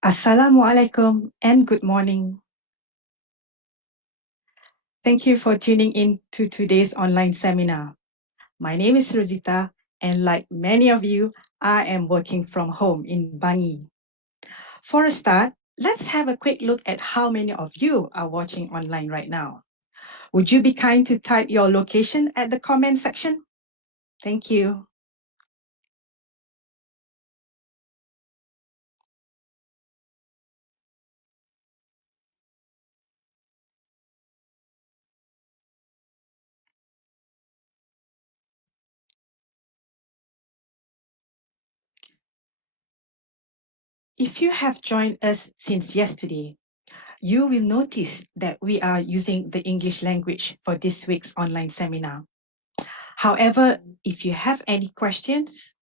Assalamualaikum and good morning. Thank you for tuning in to today's online seminar. My name is Rosita, and like many of you, I am working from home in Bangi. For a start, let's have a quick look at how many of you are watching online right now. Would you be kind to type your location at the comment section? Thank you. If you have joined us since yesterday, you will notice that we are using the English language for this week's online seminar. However, if you have any questions,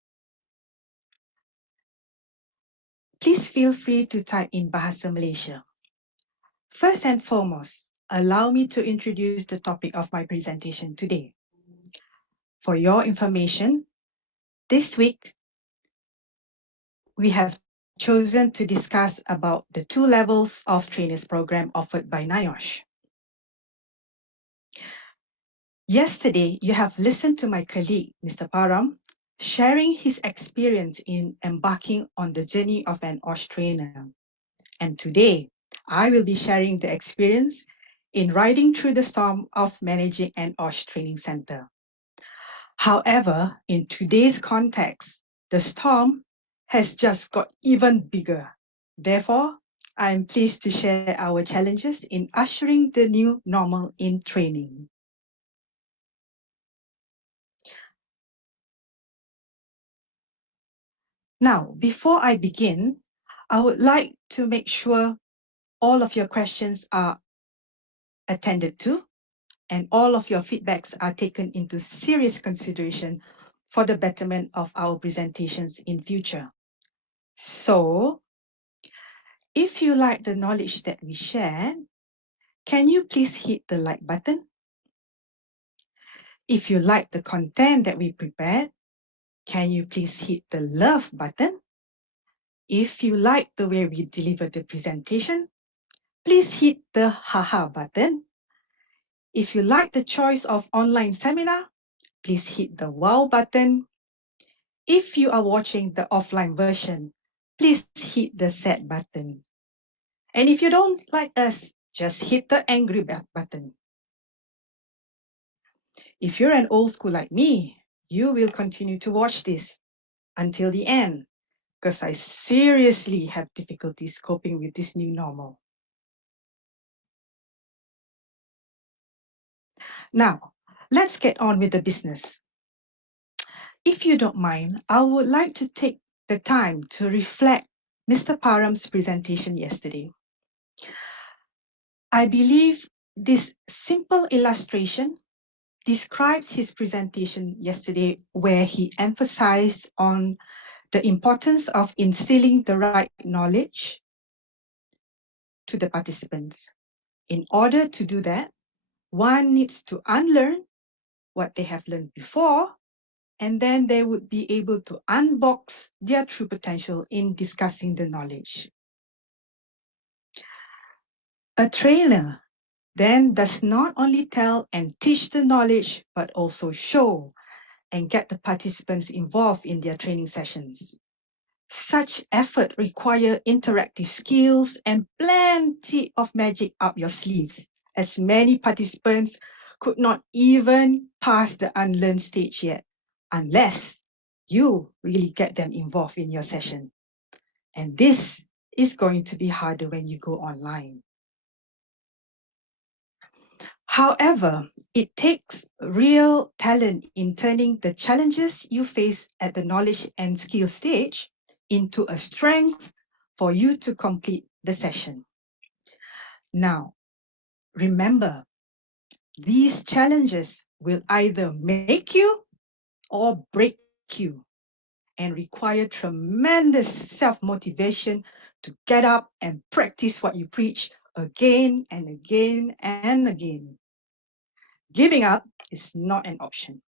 please feel free to type in Bahasa Malaysia. First and foremost, allow me to introduce the topic of my presentation today. For your information, this week, we have chosen to discuss about the 2 levels of trainers program offered by NIOSH. Yesterday, you have listened to my colleague, Mr. Param, sharing his experience in embarking on the journey of an OSH trainer. And today, I will be sharing the experience in riding through the storm of managing an OSH training center. However, in today's context, the storm has just got even bigger. Therefore, I am pleased to share our challenges in ushering the new normal in training. Now, before I begin, I would like to make sure all of your questions are attended to and all of your feedbacks are taken into serious consideration for the betterment of our presentations in future. So, if you like the knowledge that we share, can you please hit the like button? If you like the content that we prepared, can you please hit the love button? If you like the way we deliver the presentation, please hit the haha button. If you like the choice of online seminar, please hit the wow button. If you are watching the offline version, please hit the set button. And if you don't like us, just hit the angry button. If you're an old school like me, you will continue to watch this until the end, because I seriously have difficulties coping with this new normal. Now, let's get on with the business. If you don't mind, I would like to take the time to reflect Mr. Param's presentation yesterday. I believe this simple illustration describes his presentation yesterday, where he emphasized on the importance of instilling the right knowledge to the participants. In order to do that, one needs to unlearn what they have learned before, and then they would be able to unbox their true potential in discussing the knowledge. A trainer then does not only tell and teach the knowledge, but also show and get the participants involved in their training sessions. Such effort require interactive skills and plenty of magic up your sleeves, as many participants could not even pass the unlearn stage yet, unless you really get them involved in your session. And this is going to be harder when you go online. However, it takes real talent in turning the challenges you face at the knowledge and skill stage into a strength for you to complete the session. Now, remember, these challenges will either make you or break you and require tremendous self-motivation to get up and practice what you preach again and again and again. Giving up is not an option.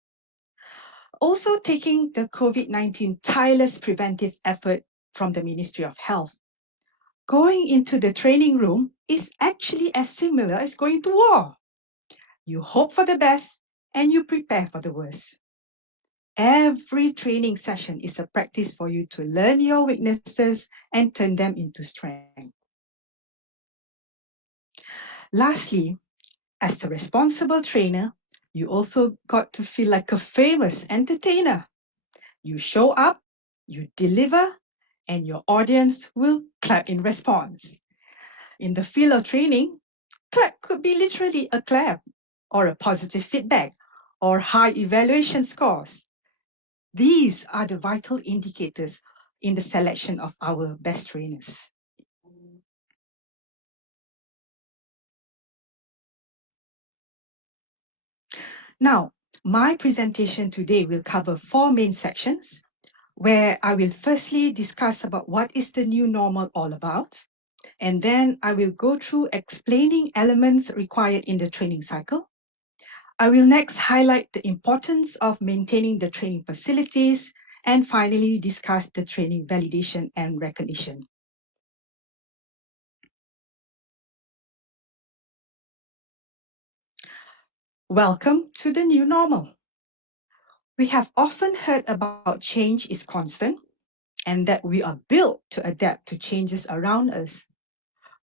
Also taking the COVID-19 tireless preventive effort from the Ministry of Health, Going into the training room is actually as similar as going to war. You hope for the best and you prepare for the worst. Every training session is a practice for you to learn your weaknesses and turn them into strength. Lastly, as a responsible trainer, you also got to feel like a famous entertainer. You show up, you deliver, and your audience will clap in response. In the field of training, clap could be literally a clap, or a positive feedback, or high evaluation scores. These are the vital indicators in the selection of our best trainers. Now, my presentation today will cover 4 main sections, where I will firstly discuss about what is the new normal all about, and then I will go through explaining elements required in the training cycle. I will next highlight the importance of maintaining the training facilities, and finally discuss the training validation and recognition. Welcome to the new normal. We have often heard about change is constant and that we are built to adapt to changes around us.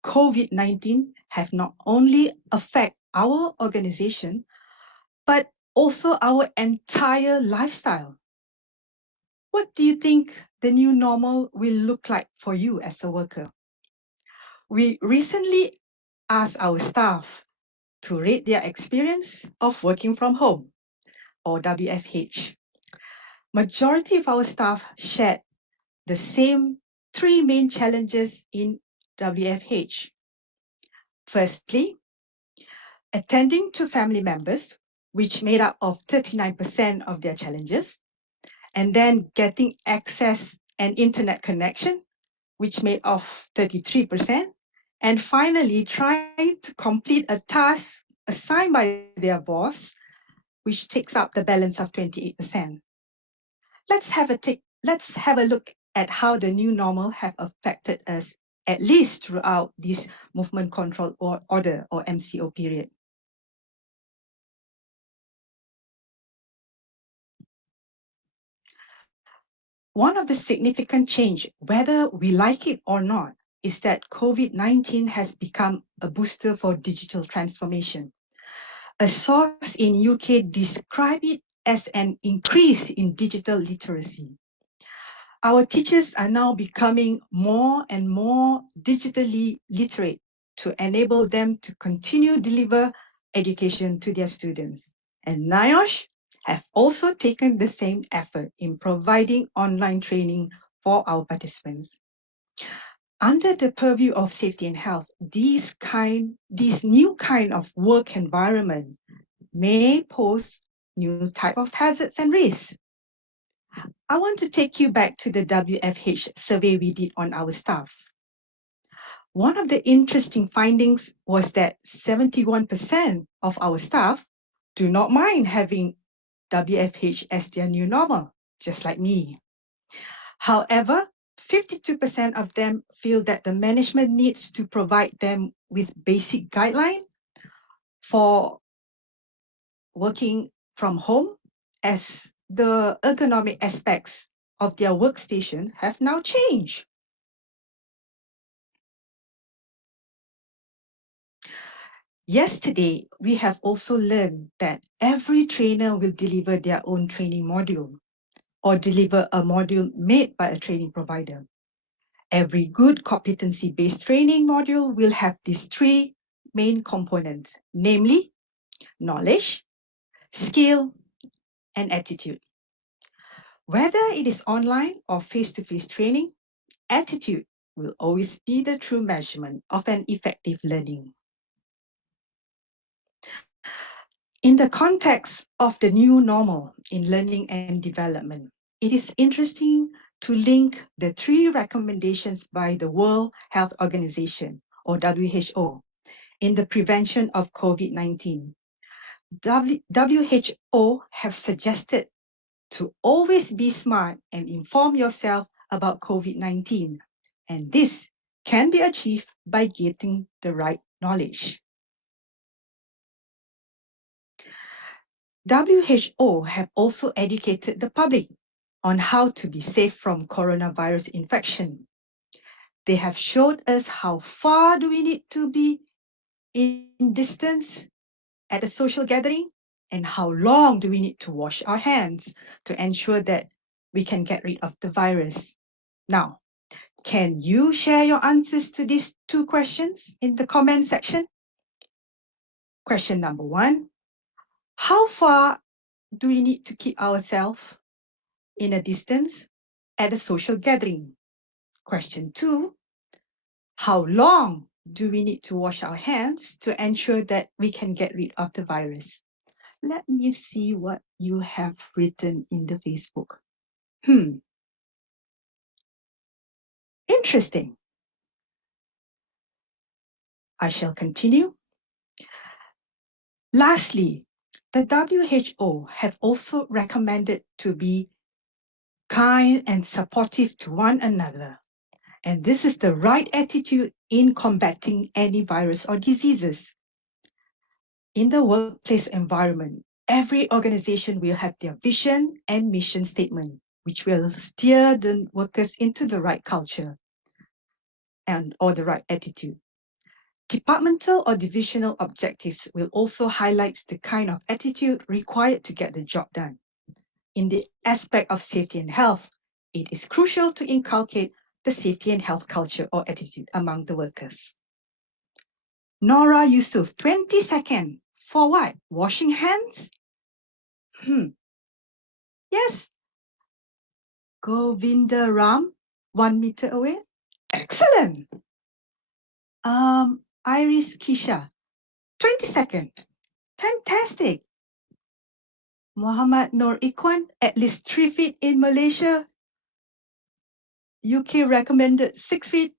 COVID-19 have not only affected our organization, but also our entire lifestyle. What do you think the new normal will look like for you as a worker? We recently asked our staff to rate their experience of working from home, or WFH. Majority of our staff shared the same 3 main challenges in WFH. Firstly, attending to family members, which made up of 39% of their challenges, and then getting access and internet connection, which made of 33%, and finally trying to complete a task assigned by their boss, which takes up the balance of 28%. Let's have a look at how the new normal have affected us, at least throughout this movement control order or MCO period. One of the significant change, whether we like it or not, is that COVID-19 has become a booster for digital transformation. A source in UK described it as an increase in digital literacy. Our teachers are now becoming more and more digitally literate to enable them to continue deliver education to their students. And NIOSH have also taken the same effort in providing online training for our participants. Under the purview of safety and health, this new kind of work environment may pose new type of hazards and risks. I want to take you back to the WFH survey we did on our staff. One of the interesting findings was that 71% of our staff do not mind having WFH as their new normal, just like me. However, 52% of them feel that the management needs to provide them with basic guidelines for working from home, as the ergonomic aspects of their workstation have now changed. Yesterday, we have also learned that every trainer will deliver their own training module or deliver a module made by a training provider. Every good competency-based training module will have these 3 main components, namely knowledge, skill, and attitude. Whether it is online or face-to-face training, attitude will always be the true measurement of an effective learning. In the context of the new normal in learning and development, it is interesting to link the 3 recommendations by the World Health Organization, or WHO, in the prevention of COVID-19. WHO have suggested to always be smart and inform yourself about COVID-19. And this can be achieved by getting the right knowledge. WHO have also educated the public on how to be safe from coronavirus infection. They have showed us how far do we need to be in distance at a social gathering and how long do we need to wash our hands to ensure that we can get rid of the virus. Now, can you share your answers to these two questions in the comment section? Question number 1, how far do we need to keep ourselves in a distance at a social gathering? Question 2, how long do we need to wash our hands to ensure that we can get rid of the virus? Let me see what you have written in the Facebook. Interesting. I shall continue. Lastly, the WHO have also recommended to be kind and supportive to one another. And this is the right attitude in combating any virus or diseases. In the workplace environment, every organization will have their vision and mission statement, which will steer the workers into the right culture or the right attitude. Departmental or divisional objectives will also highlight the kind of attitude required to get the job done. In the aspect of safety and health, it is crucial to inculcate the safety and health culture or attitude among the workers. Nora Yusuf, 20 seconds. For what? Washing hands? Yes. Govinda Ram, 1 meter away. Excellent. Iris Kisha, 20 seconds. Fantastic. Muhammad Nur Ikwan, at least 3 feet in Malaysia. UK recommended 6 feet.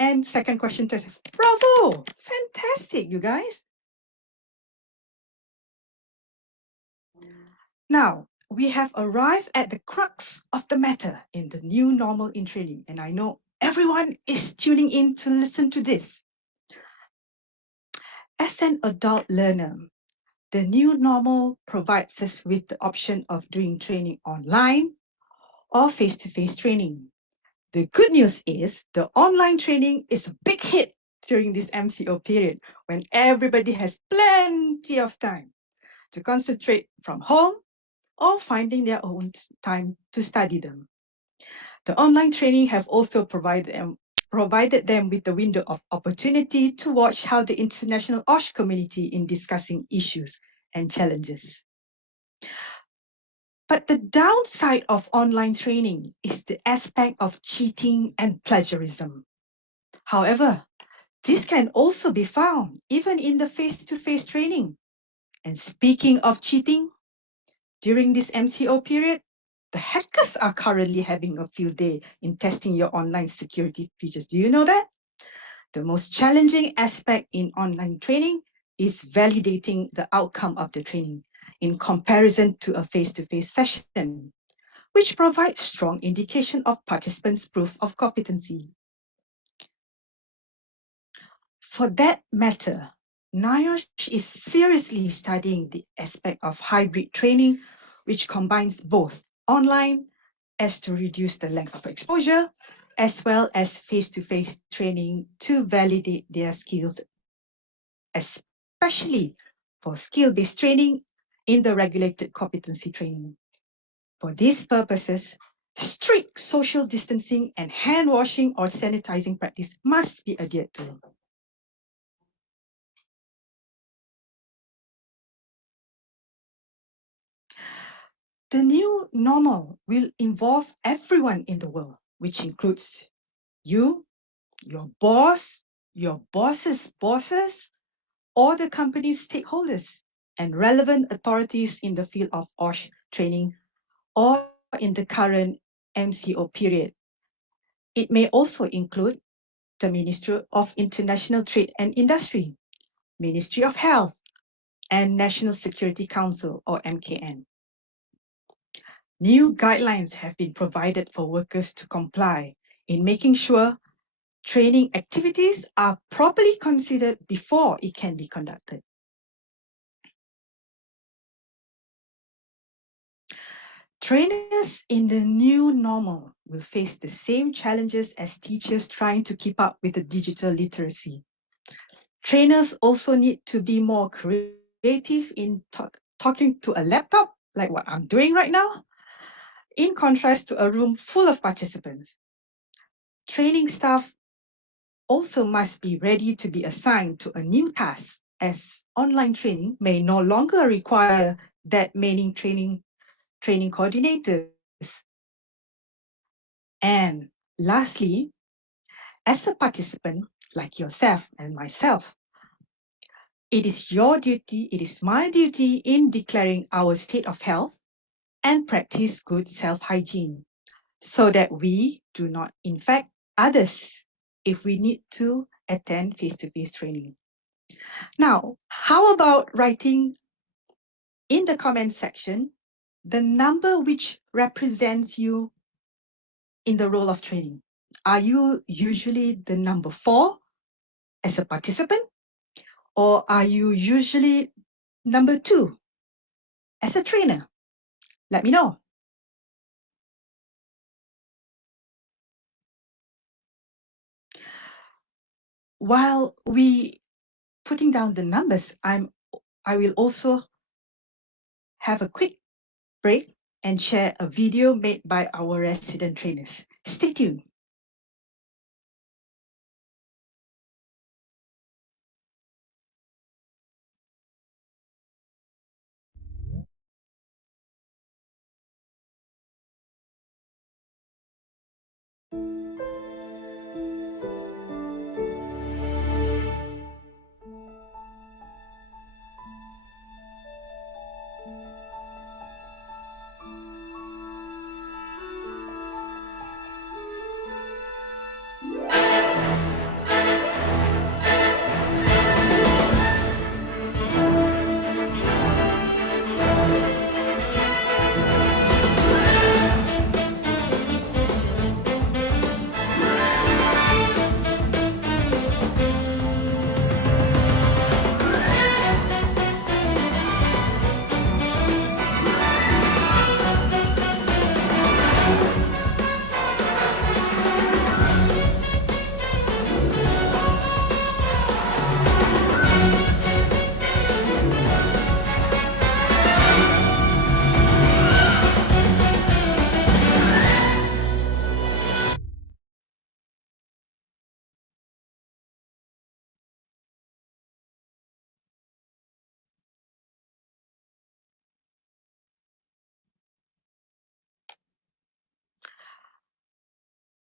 And second question test. Bravo! Fantastic, you guys. Now, we have arrived at the crux of the matter in the new normal in training. And I know everyone is tuning in to listen to this. As an adult learner, the new normal provides us with the option of doing training online or face-to-face training. The good news is the online training is a big hit during this MCO period when everybody has plenty of time to concentrate from home or finding their own time to study them. The online training have also provided them with the window of opportunity to watch how the international OSH community in discussing issues and challenges. But the downside of online training is the aspect of cheating and plagiarism. However, this can also be found even in the face-to-face training. And speaking of cheating, during this MCO period, the hackers are currently having a field day in testing your online security features. Do you know that? The most challenging aspect in online training is validating the outcome of the training in comparison to a face-to-face session, which provides strong indication of participants' proof of competency. For that matter, NIOSH is seriously studying the aspect of hybrid training, which combines both online as to reduce the length of exposure, as well as face-to-face training to validate their skills, especially for skill-based training in the regulated competency training. For these purposes, strict social distancing and hand washing or sanitizing practice must be adhered to. The new normal will involve everyone in the world, which includes you, your boss, your boss's bosses, or the company's stakeholders and relevant authorities in the field of OSH training or in the current MCO period. It may also include the Ministry of International Trade and Industry, Ministry of Health, and National Security Council or MKN. New guidelines have been provided for workers to comply in making sure training activities are properly considered before it can be conducted. Trainers in the new normal will face the same challenges as teachers trying to keep up with the digital literacy. Trainers also need to be more creative in talking to a laptop, like what I'm doing right now, in contrast to a room full of participants. Training staff also must be ready to be assigned to a new task, as online training may no longer require that many training coordinators. And lastly, as a participant like yourself and myself, it is your duty, it is my duty in declaring our state of health and practice good self-hygiene so that we do not infect others if we need to attend face-to-face training. Now, how about writing in the comment section the number which represents you in the role of training? Are you usually the number 4 as a participant, or are you usually number 2 as a trainer? Let me know. While we putting down the numbers, I will also have a quick break and share a video made by our resident trainers. Stay tuned.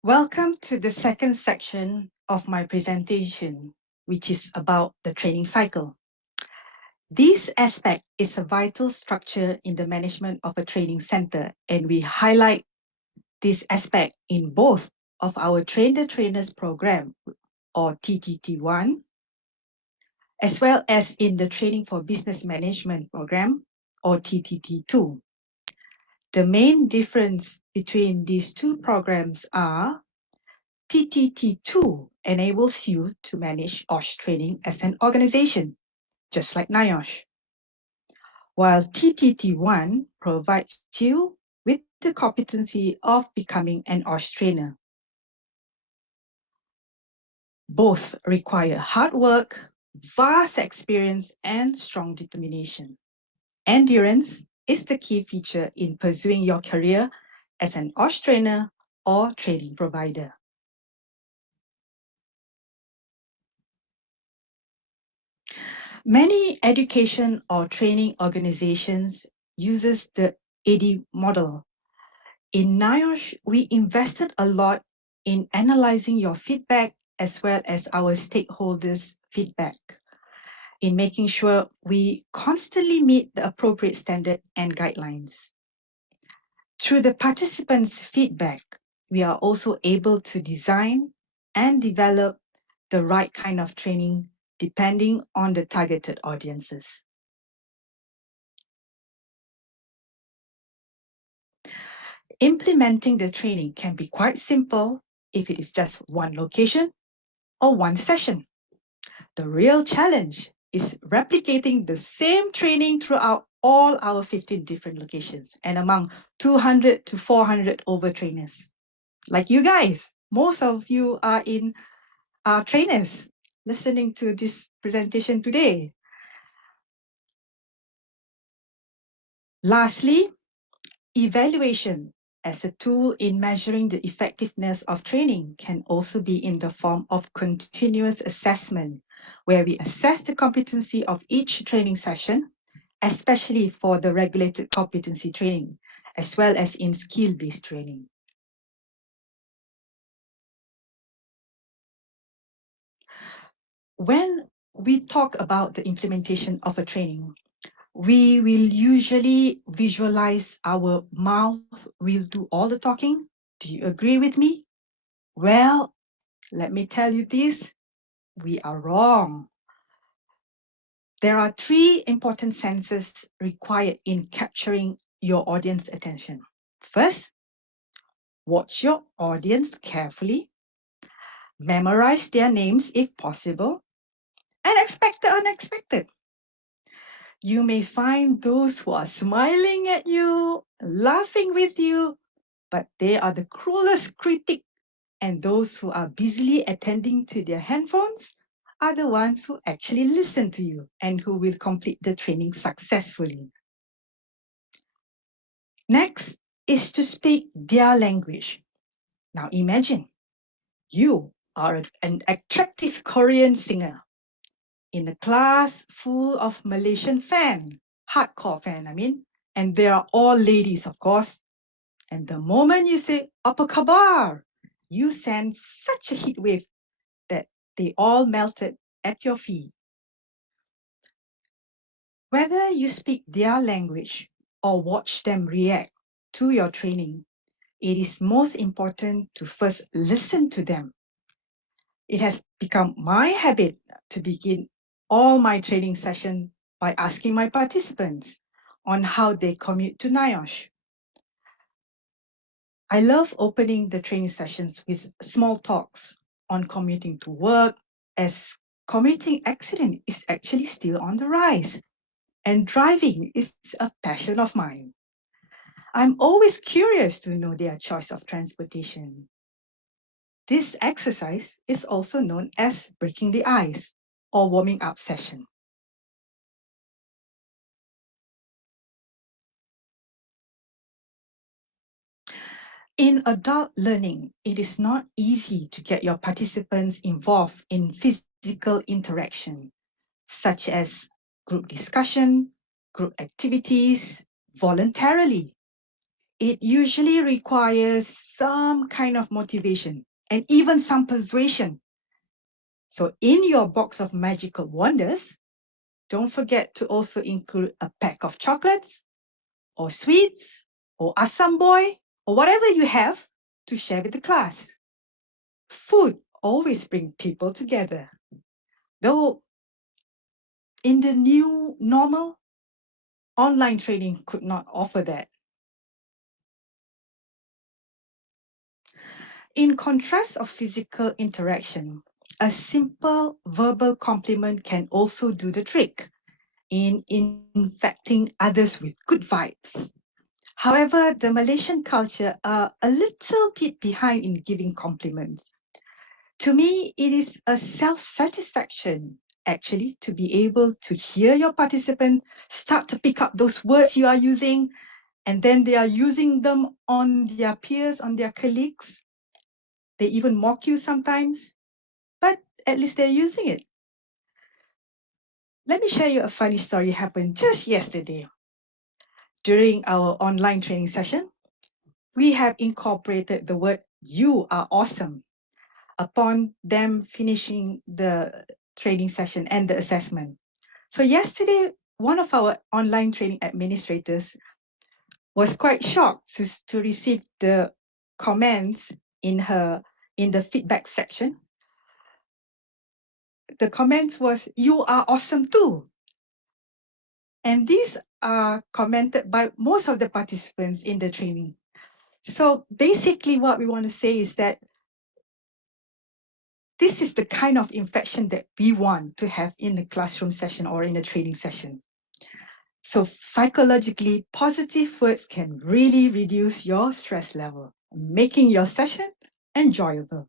Welcome to the second section of my presentation, which is about the training cycle. This aspect is a vital structure in the management of a training center, and we highlight this aspect in both of our Train the Trainers program, or TTT1, as well as in the Training for Business Management program, or TTT2. The main difference between these two programs are TTT2 enables you to manage OSH training as an organization, just like NIOSH, while TTT1 provides you with the competency of becoming an OSH trainer. Both require hard work, vast experience, and strong determination. Endurance is the key feature in pursuing your career as an OSH trainer or training provider. Many education or training organizations uses the AD model. In NIOSH, we invested a lot in analyzing your feedback as well as our stakeholders' feedback, in making sure we constantly meet the appropriate standard and guidelines. Through the participants' feedback, we are also able to design and develop the right kind of training depending on the targeted audiences. Implementing the training can be quite simple if it is just one location or one session. The real challenge is replicating the same training throughout all our 15 different locations and among 200 to 400 overtrainers. Like you guys, most of you are trainers listening to this presentation today. Lastly, evaluation as a tool in measuring the effectiveness of training can also be in the form of continuous assessment, where we assess the competency of each training session, especially for the regulated competency training, as well as in skill-based training. When we talk about the implementation of a training, we will usually visualize our mouth will do all the talking. Do you agree with me? Well, let me tell you this, we are wrong. There are three important senses required in capturing your audience attention. First, watch your audience carefully, memorize their names if possible, and expect the unexpected. You may find those who are smiling at you, laughing with you, but they are the cruelest critic, and those who are busily attending to their handphones are the ones who actually listen to you and who will complete the training successfully. Next is to speak their language. Now imagine you are an attractive Korean singer in a class full of Malaysian hardcore fan, and they are all ladies, of course. And the moment you say, apa khabar, you send such a heat wave that they all melted at your feet. Whether you speak their language or watch them react to your training, it is most important to first listen to them. It has become my habit to begin all my training sessions by asking my participants on how they commute to NIOSH. I love opening the training sessions with small talks on commuting to work, as commuting accident is actually still on the rise, and driving is a passion of mine. I'm always curious to know their choice of transportation. This exercise is also known as breaking the ice or warming up session. In adult learning, it is not easy to get your participants involved in physical interaction, such as group discussion, group activities, voluntarily. It usually requires some kind of motivation and even some persuasion. So in your box of magical wonders, don't forget to also include a pack of chocolates or sweets or asam boy or whatever you have to share with the class. Food always brings people together. Though in the new normal, online training could not offer that. In contrast of physical interaction, a simple verbal compliment can also do the trick in infecting others with good vibes. However, the Malaysian culture are a little bit behind in giving compliments. To me, it is a self-satisfaction actually to be able to hear your participant start to pick up those words you are using, and then they are using them on their peers, on their colleagues. They even mock you sometimes, but at least they're using it. Let me share you a funny story happened just yesterday. During our online training session, we have incorporated the word "you are awesome" upon them finishing the training session and the assessment. So yesterday, one of our online training administrators was quite shocked to receive the comments in the feedback section. The comments was, "You are awesome too." And these are commented by most of the participants in the training. So basically what we want to say is that This is the kind of infection that we want to have in a classroom session or in a training session. So psychologically, positive words can really reduce your stress level, making your session enjoyable.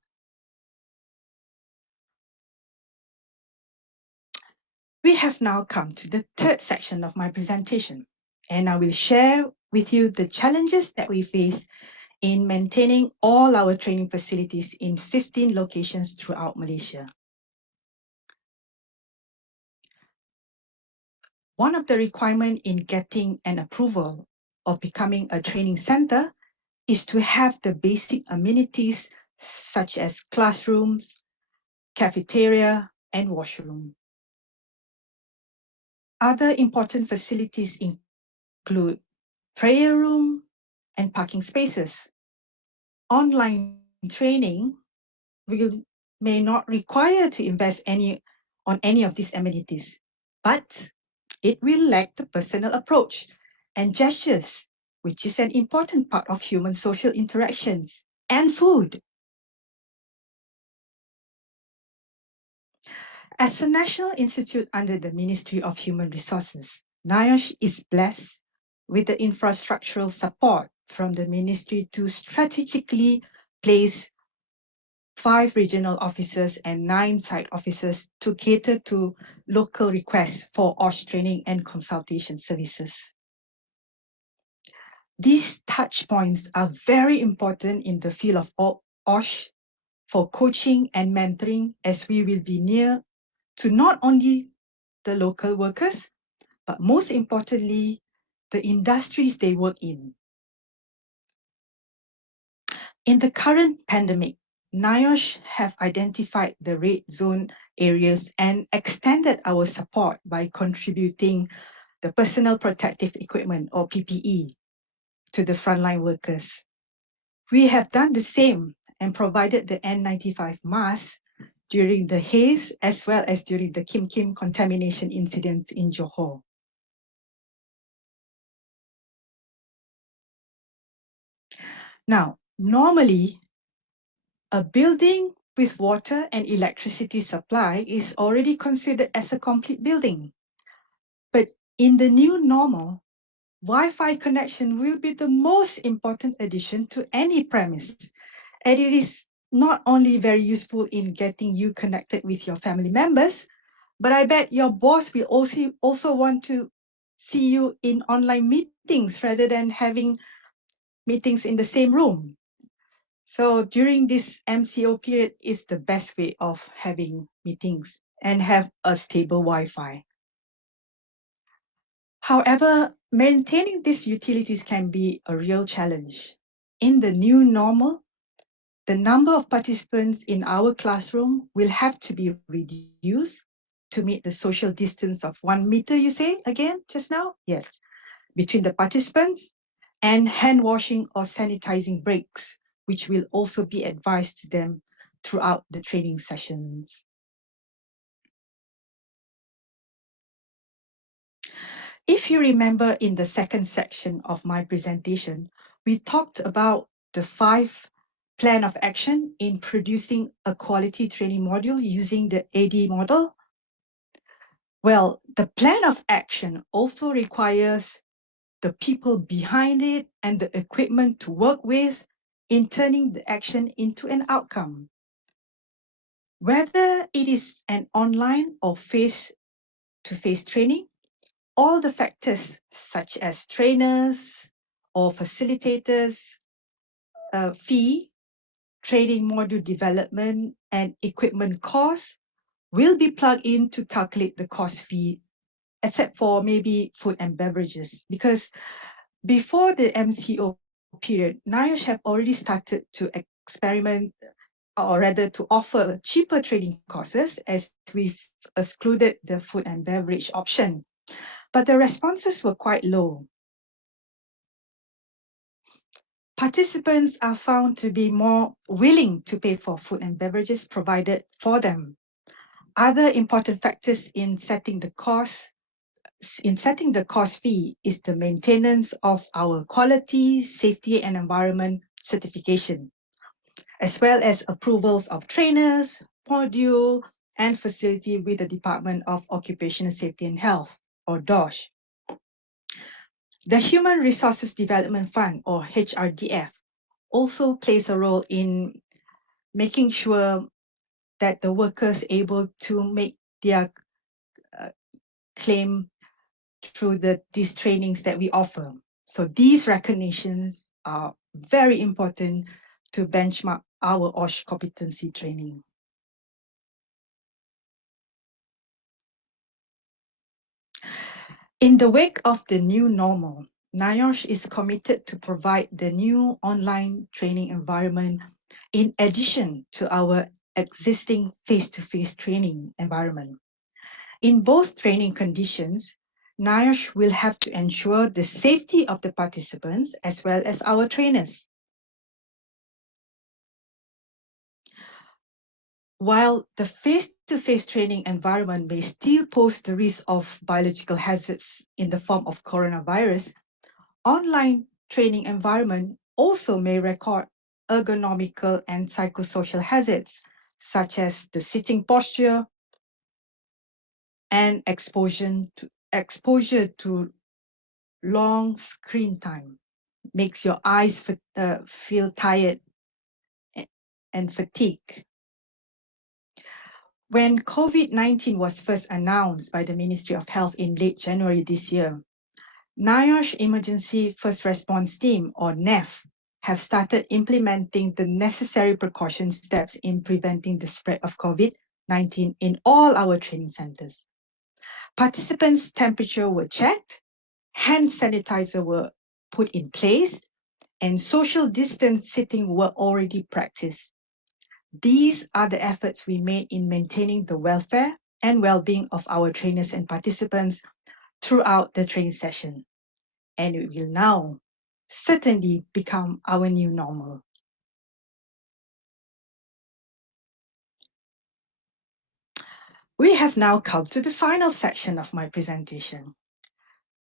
We have now come to the third section of my presentation, and I will share with you the challenges that we face in maintaining all our training facilities in 15 locations throughout Malaysia. One of the requirements in getting an approval of becoming a training center is to have the basic amenities such as classrooms, cafeteria, and washroom. Other important facilities include prayer room and parking spaces. Online training may not require to invest on any of these amenities, but it will lack the personal approach and gestures, which is an important part of human social interactions, and food. As a national institute under the Ministry of Human Resources, NIOSH is blessed with the infrastructural support from the ministry to strategically place 5 regional offices and 9 site offices to cater to local requests for OSH training and consultation services. These touch points are very important in the field of OSH for coaching and mentoring, as we will be near to not only the local workers, but most importantly, the industries they work in. In the current pandemic, NIOSH have identified the red zone areas and extended our support by contributing the personal protective equipment or PPE to the frontline workers. We have done the same and provided the N95 mask during the haze as well as during the Kim Kim contamination incidents in Johor. Now, normally, a building with water and electricity supply is already considered as a complete building. But in the new normal, Wi-Fi connection will be the most important addition to any premise. And it is not only very useful in getting you connected with your family members, but I bet your boss will also want to see you in online meetings rather than having meetings in the same room. So during this MCO period is the best way of having meetings and have a stable Wi-Fi. However, maintaining these utilities can be a real challenge. In the new normal, the number of participants in our classroom will have to be reduced to meet the social distance of 1 meter, you say again just now? Yes, between the participants, and hand washing or sanitizing breaks, which will also be advised to them throughout the training sessions. If you remember in the second section of my presentation, we talked about the 5 plan of action in producing a quality training module using the AD model. Well, the plan of action also requires the people behind it and the equipment to work with in turning the action into an outcome. Whether it is an online or face-to-face training, all the factors such as trainers or facilitators, fee, training module development, and equipment costs will be plugged in to calculate the cost fee, except for maybe food and beverages. Because before the MCO period, NIOSH have already started to experiment, or rather to offer cheaper training courses, as we've excluded the food and beverage option. But the responses were quite low. Participants are found to be more willing to pay for food and beverages provided for them. Other important factors in setting the cost fee is the maintenance of our quality, safety, and environment certification, as well as approvals of trainers, module and facility with the Department of Occupational Safety and Health, or DOSH. The Human Resources Development Fund, or HRDF, also plays a role in making sure that the workers able to make their claim through these trainings that we offer. So these recognitions are very important to benchmark our OSH competency training. In the wake of the new normal, NIOSH is committed to provide the new online training environment in addition to our existing face-to-face training environment. In both training conditions, NIOSH will have to ensure the safety of the participants as well as our trainers. While the face-to-face training environment may still pose the risk of biological hazards in the form of coronavirus, online training environment also may record ergonomical and psychosocial hazards, such as the sitting posture and exposure to long screen time makes your eyes feel tired and fatigued. When COVID-19 was first announced by the Ministry of Health in late January this year, NIOSH Emergency First Response Team, or NEF, have started implementing the necessary precaution steps in preventing the spread of COVID-19 in all our training centers. Participants' temperature were checked, hand sanitizer were put in place, and social distance sitting were already practiced. These are the efforts we made in maintaining the welfare and well-being of our trainers and participants throughout the training session. And it will now certainly become our new normal. We have now come to the final section of my presentation,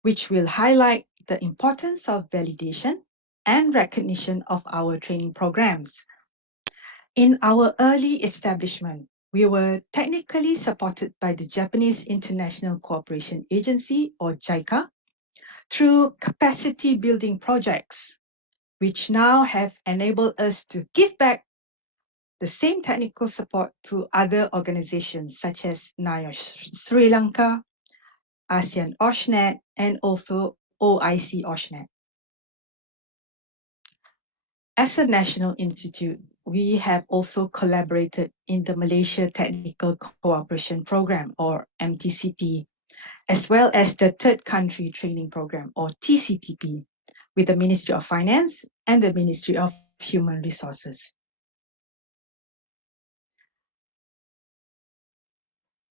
which will highlight the importance of validation and recognition of our training programs. In our early establishment, we were technically supported by the Japanese International Cooperation Agency, or JICA, through capacity building projects, which now have enabled us to give back the same technical support to other organizations such as NIOSH Sri Lanka, ASEAN OSHNet, and also OIC OSHNet. As a national institute, we have also collaborated in the Malaysia Technical Cooperation Program, or MTCP, as well as the Third Country Training Program, or TCTP, with the Ministry of Finance and the Ministry of Human Resources.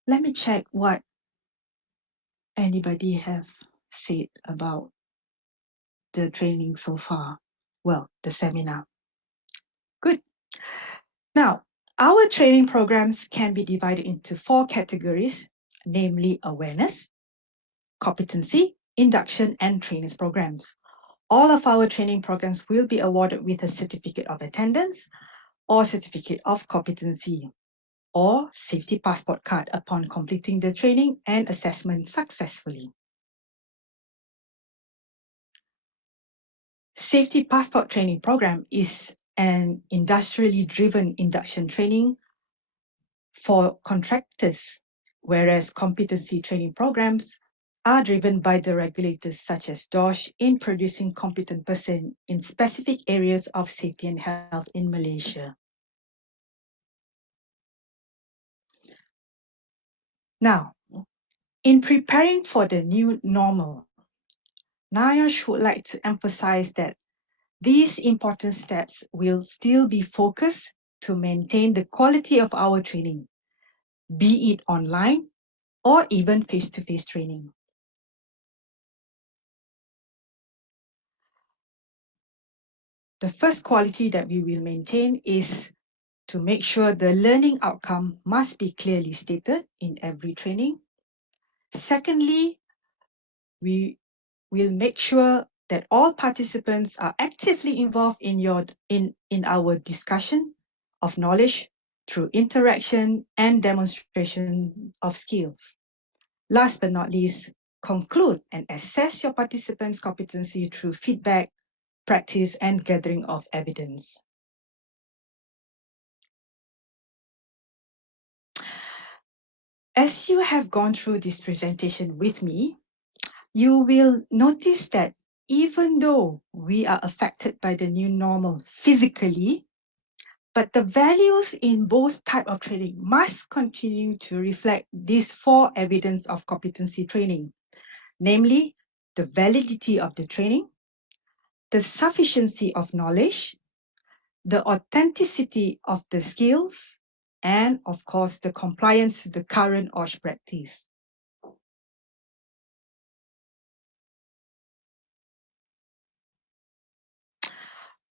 Let me check what anybody have said about the training so far. Well, the seminar. Good. Now, our training programs can be divided into 4 categories, namely awareness, competency, induction, and trainers programs. All of our training programs will be awarded with a certificate of attendance or certificate of competency or safety passport card upon completing the training and assessment successfully. Safety Passport Training Program is an industrially driven induction training for contractors, whereas competency training programs are driven by the regulators such as DOSH in producing competent persons in specific areas of safety and health in Malaysia. Now, in preparing for the new normal, NIOSH would like to emphasize that these important steps will still be focused to maintain the quality of our training, be it online or even face-to-face training. The first quality that we will maintain is to make sure the learning outcome must be clearly stated in every training. Secondly, we will make sure that all participants are actively involved in our discussion of knowledge through interaction and demonstration of skills. Last but not least, conclude and assess your participants' competency through feedback, practice, and gathering of evidence. As you have gone through this presentation with me, you will notice that even though we are affected by the new normal physically, but the values in both type of training must continue to reflect these 4 evidence of competency training, namely the validity of the training, the sufficiency of knowledge, the authenticity of the skills, and of course, the compliance to the current OSH practice.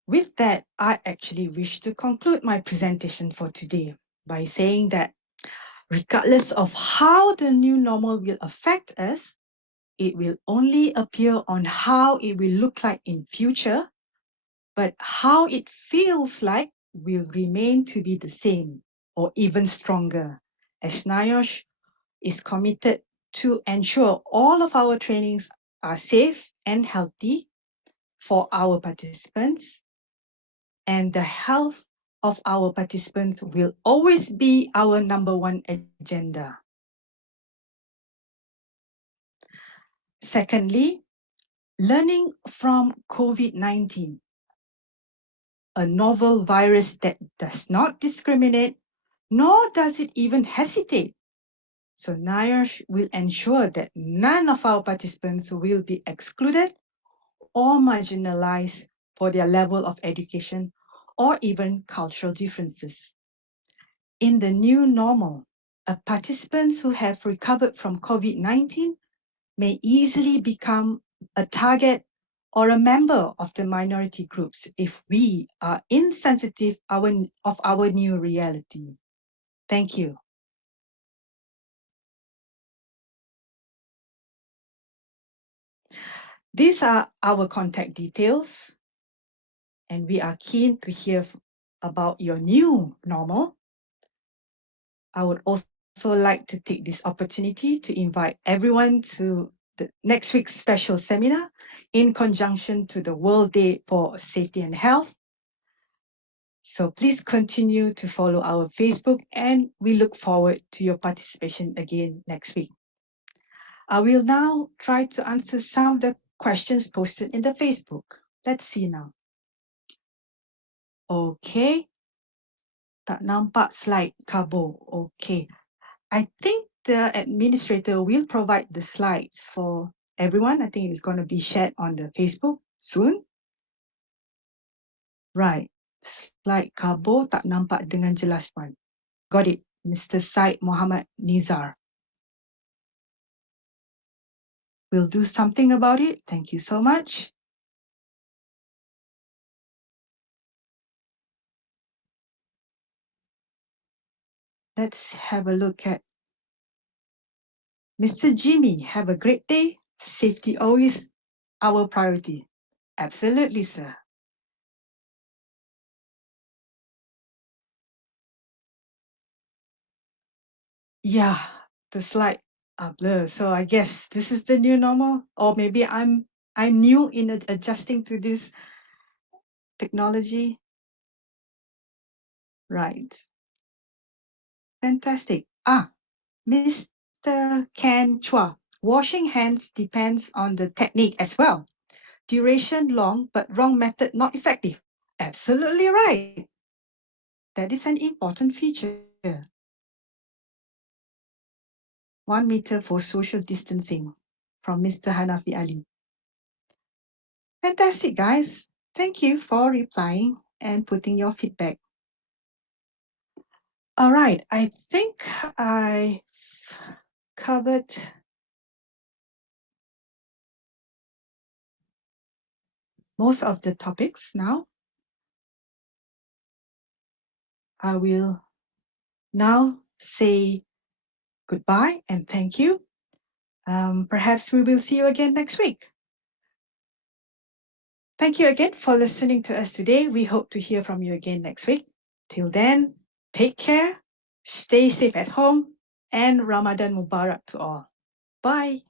With that, I actually wish to conclude my presentation for today by saying that regardless of how the new normal will affect us, it will only appear on how it will look like in future, but how it feels like will remain to be the same or even stronger, as NIOSH is committed to ensure all of our trainings are safe and healthy for our participants, and the health of our participants will always be our #1 agenda. Secondly, learning from COVID-19, a novel virus that does not discriminate, nor does it even hesitate. So NIOSH will ensure that none of our participants will be excluded or marginalized for their level of education or even cultural differences. In the new normal, participants who have recovered from COVID-19 may easily become a target or a member of the minority groups if we are insensitive of our new reality. Thank you. These are our contact details, and we are keen to hear about your new normal. I would also like to take this opportunity to invite everyone to the next week's special seminar in conjunction to the World Day for Safety and Health. So please continue to follow our Facebook, and we look forward to your participation again next week. I will now try to answer some of the questions posted in the Facebook. Let's see now. Okay. Tak nampak slide Kabo. Okay. I think the administrator will provide the slides for everyone. I think it's going to be shared on the Facebook soon. Right. Slide Kabo tak nampak dengan jelas pun. Got it. Mr. Syed Muhammad Nizar. We'll do something about it. Thank you so much. Let's have a look at Mr. Jimmy. Have a great day. Safety always our priority. Absolutely, sir. Yeah, the slide are blurred. So I guess this is the new normal, or maybe I'm new in adjusting to this technology. Right. Fantastic. Mr. Ken Chua. Washing hands depends on the technique as well. Duration long, but wrong method not effective. Absolutely right. That is an important feature. 1 meter for social distancing from Mr. Hanafi Ali. Fantastic, guys. Thank you for replying and putting your feedback. All right, I think I covered most of the topics now. I will now say goodbye and thank you. Perhaps we will see you again next week. Thank you again for listening to us today. We hope to hear from you again next week. Till then, Take care, stay safe at home, and Ramadan Mubarak to all. Bye.